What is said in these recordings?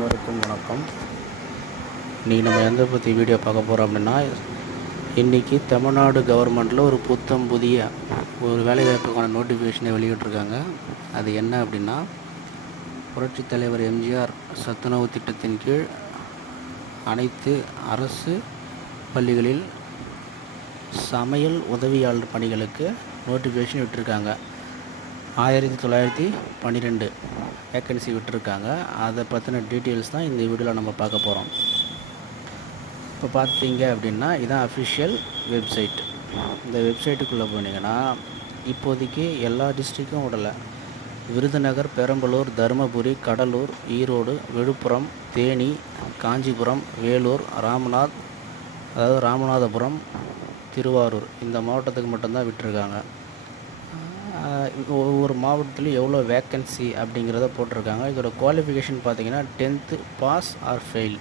அனைவருக்கும் வணக்கம். இன்றைக்கி நம்ம எந்த பற்றி வீடியோ பார்க்க போகிறோம் அப்படின்னா இன்றைக்கி தமிழ்நாடு கவர்மெண்ட்டில் ஒரு புத்தம் புதிய ஒரு வேலைவாய்ப்புக்கான நோட்டிஃபிகேஷனை வெளியிட்டிருக்காங்க. அது என்ன அப்படின்னா புரட்சித் தலைவர் எம்ஜிஆர் சத்துணவு திட்டத்தின் கீழ் அனைத்து அரசு பள்ளிகளில் சமையல் உதவியாளர் பணிகளுக்கு நோட்டிஃபிகேஷன் விட்டுருக்காங்க ஆயிரத்தி தொள்ளாயிரத்தி பன்னிரெண்டு வேக்கன்சி விட்டுருக்காங்க. அதை பற்றின டீட்டெயில்ஸ் தான் இந்த வீடியோவில் நம்ம பார்க்க போகிறோம் இப்போ பார்த்தீங்க அப்படின்னா இதான் அஃபிஷியல் வெப்சைட் இந்த வெப்சைட்டுக்குள்ளே போனீங்கன்னா இப்போதைக்கு எல்லா டிஸ்ட்ரிக்கும் விடலை விருதுநகர் பெரம்பலூர் தருமபுரி கடலூர் ஈரோடு விழுப்புரம் தேனி காஞ்சிபுரம் வேலூர் ராமநாத் அதாவது ராமநாதபுரம் திருவாரூர் இந்த மாவட்டத்துக்கு மட்டும்தான் விட்டுருக்காங்க. ஒவ்வொரு மாவட்டத்துலையும் எவ்வளோ வேக்கன்சி அப்படிங்கிறத போட்டிருக்காங்க. இதோட குவாலிஃபிகேஷன் பார்த்தீங்கன்னா tenth pass or fail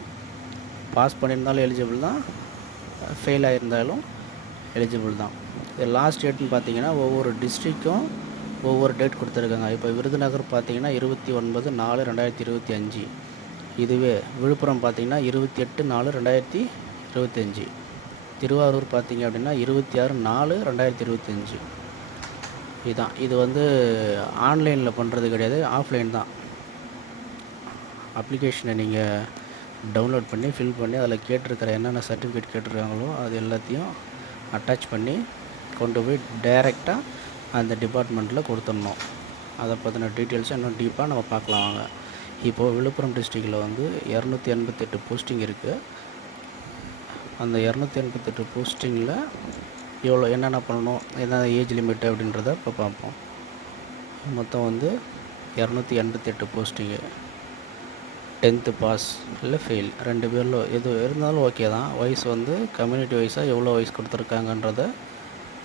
pass பண்ணியிருந்தாலும் எலிஜிபிள் தான். ஃபெயில் ஆகியிருந்தாலும் எலிஜிபிள் தான். இது லாஸ்ட் டேட்னு பார்த்தீங்கன்னா ஒவ்வொரு டிஸ்ட்ரிக்கும் ஒவ்வொரு டேட் கொடுத்துருக்காங்க. இப்போ விருதுநகர் பார்த்தீங்கன்னா இருபத்தி ஒன்பது நாலு ரெண்டாயிரத்தி இருபத்தி அஞ்சு. இதுவே விழுப்புரம் பார்த்தீங்கன்னா இருபத்தி எட்டு நாலு ரெண்டாயிரத்தி இருபத்தஞ்சி திருவாரூர் பார்த்தீங்க அப்படின்னா இருபத்தி ஆறு நாலு ரெண்டாயிரத்தி இருபத்தஞ்சி இதுதான் இது வந்து ஆன்லைனில் பண்ணுறது கிடையாது ஆஃப்லைன் தான். அப்ளிகேஷனை நீங்கள் டவுன்லோட் பண்ணி ஃபில் பண்ணி அதில் கேட்டிருக்கிற என்னென்ன சர்டிஃபிகேட் கேட்டிருக்காங்களோ அது எல்லாத்தையும் அட்டாச் பண்ணி கொண்டு போய் டைரெக்டாக அந்த டிபார்ட்மெண்ட்டில் கொடுத்துடணும். அதை பற்றின டீட்டெயில்ஸை இன்னும் டீப்பாக நம்ம பார்க்கலாம் வாங்க. இப்போது விழுப்புரம் டிஸ்ட்ரிக்டில் வந்து இரநூத்தி எண்பத்தெட்டு போஸ்டிங் இருக்குது அந்த இரநூத்தி எண்பத்தெட்டு போஸ்டிங்கில் எவ்வளோ என்னென்ன பண்ணணும் என்ன ஏஜ் லிமிட் அப்படின்றத இப்போ பார்ப்போம். மொத்தம் வந்து இரநூத்தி எண்பத்தெட்டு போஸ்டிங்கு. டென்த்து பாஸ் இல்லை ஃபெயில் ரெண்டு பேரில் எது இருந்தாலும் ஓகே தான். வயசு வந்து கம்யூனிட்டி வைஸாக எவ்வளோ வயசு கொடுத்துருக்காங்கன்றத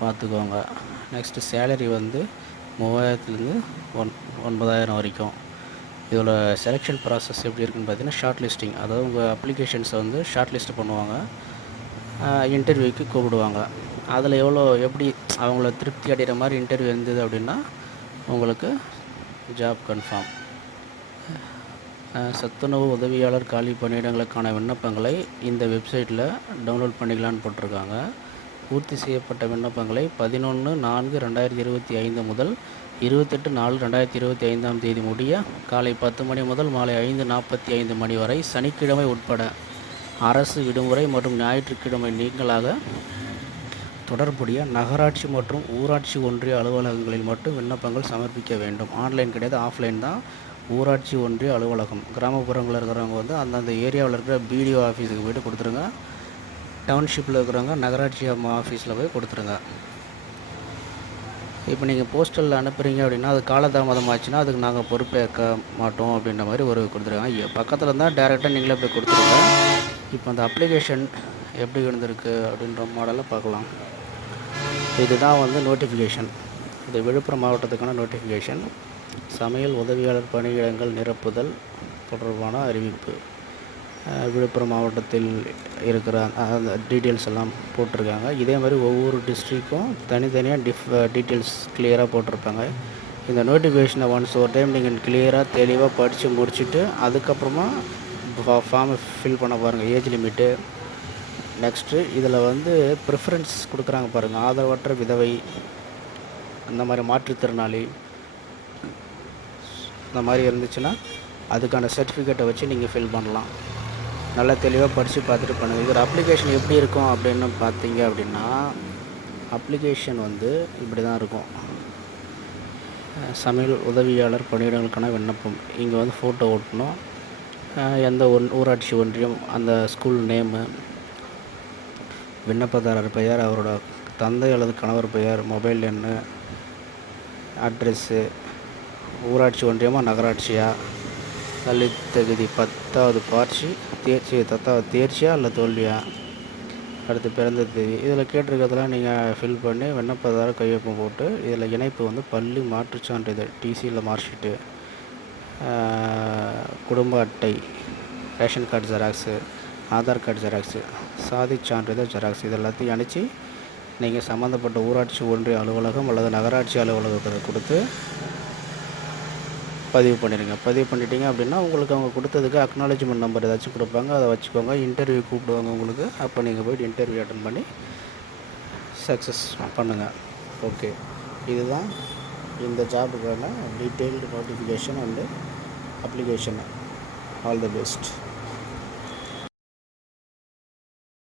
பார்த்துக்கோங்க. நெக்ஸ்ட்டு சேலரி வந்து மூவாயிரத்துலேருந்து ஒன் ஒன்பதாயிரம் வரைக்கும். இதோட செலெக்ஷன் ப்ராசஸ் எப்படி இருக்குன்னு பார்த்தீங்கன்னா ஷார்ட் லிஸ்டிங் அதாவது உங்கள் அப்ளிகேஷன்ஸை வந்து ஷார்ட் லிஸ்ட் பண்ணுவாங்க இன்டர்வியூக்கு கூப்பிடுவாங்க. அதில் எவ்வளோ எப்படி அவங்கள திருப்தி அடைகிற மாதிரி இன்டர்வியூ இருந்தது அப்படின்னா உங்களுக்கு ஜாப் கன்ஃபார்ம் சத்துணவு உதவியாளர் காலி பணியிடங்களுக்கான விண்ணப்பங்களை இந்த வெப்சைட்டில் டவுன்லோட் பண்ணிக்கலான்னு போட்டிருக்காங்க. பூர்த்தி செய்யப்பட்ட விண்ணப்பங்களை பதினொன்று நான்கு ரெண்டாயிரத்தி இருபத்தி ஐந்து முதல் இருபத்தெட்டு நாலு ரெண்டாயிரத்தி இருபத்தி ஐந்தாம் தேதி முடிய காலை பத்து மணி முதல் மாலை ஐந்து நாற்பத்தி ஐந்து மணி வரை சனிக்கிழமை உட்பட அரசு விடுமுறை மற்றும் ஞாயிற்றுக்கிழமை நீங்களாக தொடர்புடைய நகராட்சி மற்றும் ஊராட்சி ஒன்றிய அலுவலகங்களில் மட்டும் விண்ணப்பங்கள் சமர்ப்பிக்க வேண்டும். ஆன்லைன் கிடையாது ஆஃப்லைன் தான். ஊராட்சி ஒன்றிய அலுவலகம். கிராமப்புறங்களில் இருக்கிறவங்க வந்து அந்தந்த ஏரியாவில் இருக்கிற பிடிஓ ஆஃபீஸுக்கு போய்ட்டு கொடுத்துருங்க. டவுன்ஷிப்பில் இருக்கிறவங்க நகராட்சி ஆஃபீஸில் போய் கொடுத்துருங்க. இப்போ நீங்கள் போஸ்டலில் அனுப்புகிறீங்க அப்படின்னா அது காலதாமதம் ஆச்சுன்னா அதுக்கு நாங்கள் பொறுப்பேற்க மாட்டோம் அப்படின்ற மாதிரி ஒரு கொடுத்துருக்காங்க. பக்கத்தில் இருந்தால் டேரெக்டாக நீங்களே போய் கொடுத்துருங்க. இப்போ அந்த அப்ளிகேஷன் எப்படி இருந்திருக்கு அப்படின்ற மாடலை பார்க்கலாம். இதுதான் வந்து நோட்டிஃபிகேஷன் இது விழுப்புரம் மாவட்டத்துக்கான நோட்டிஃபிகேஷன் சமையல் உதவியாளர் பணியிடங்கள் நிரப்புதல் தொடர்பான அறிவிப்பு. விழுப்புரம் மாவட்டத்தில் இருக்கிற அந்த டீட்டெயில்ஸ் எல்லாம் போட்டிருக்காங்க. இதே மாதிரி ஒவ்வொரு டிஸ்ட்ரிக்கும் தனித்தனியாக டிஃப் டீட்டெயில்ஸ் கிளியராக போட்டிருப்பாங்க. இந்த நோட்டிஃபிகேஷனை ஒன்ஸ் ஒரு டைம் நீங்கள் கிளியராக தெளிவாக படித்து முடிச்சுட்டு அதுக்கப்புறமா ஃபார்மை ஃபில் பண்ண பாருங்கள் ஏஜ் லிமிட்டு நெக்ஸ்ட்டு இதில் வந்து ப்ரிஃபரன்ஸ் கொடுக்குறாங்க பாருங்கள் ஆதரவற்ற விதவை அந்த மாதிரி மாற்றுத்திறனாளி இந்த மாதிரி இருந்துச்சுன்னா அதுக்கான சர்டிஃபிகேட்டை வச்சு நீங்கள் ஃபில் பண்ணலாம். நல்லா தெளிவாக படித்து பார்த்துட்டு பண்ணுங்கள் இதோட அப்ளிகேஷன் எப்படி இருக்கும் அப்படின்னு பார்த்தீங்க அப்படின்னா அப்ளிகேஷன் வந்து இப்படி தான் இருக்கும். சமையல் உதவியாளர் பணியிடங்களுக்கான விண்ணப்பம். இங்கே வந்து ஃபோட்டோ ஓட்டணும். எந்த ஒன் ஊராட்சி ஒன்றியம் அந்த ஸ்கூல் நேமு விண்ணப்பதாரர் பெயர் அவரோட தந்தை அல்லது கணவர் பெயர் மொபைல் எண்ணு அட்ரெஸ்ஸு ஊராட்சி ஒன்றியமா நகராட்சியா? கல்வி தகுதி பத்தாவது பாட்சி தேர்ச்சி பத்தாவது தேர்ச்சியா இல்லை தோல்வியா? அடுத்து பிறந்த தேதி. இதில் கேட்டிருக்கிறதெல்லாம் நீங்கள் ஃபில் பண்ணி விண்ணப்பதாரர் கையொப்பம் போட்டு இதில் இணைப்பு வந்து பள்ளி மாற்றுச் சான்றிதழ் டிசியில் மார்க் ஷீட்டு குடும்ப அட்டை ration card xerox Aadhaar card xerox சாதி சான்றிதழ் ஜெராக்ஸ் இது எல்லாத்தையும் அனுப்பிச்சு நீங்கள் சம்மந்தப்பட்ட ஊராட்சி ஒன்றிய அலுவலகம் அல்லது நகராட்சி அலுவலகத்தில் கொடுத்து பதிவு பண்ணிடுங்க. பதிவு பண்ணிட்டீங்க அப்படின்னா உங்களுக்கு அவங்க கொடுத்ததுக்கு அக்னாலஜ்மெண்ட் நம்பர் ஏதாச்சும் கொடுப்பாங்க. அதை வச்சுக்கோங்க. இன்டர்வியூ கூப்பிடுவாங்க உங்களுக்கு. அப்போ நீங்கள் போய்ட்டு இன்டர்வியூ அட்டன் பண்ணி சக்ஸஸ் பண்ணுங்கள் ஓகே இதுதான் இந்த ஜாபுக்கான detailed notification and application all the best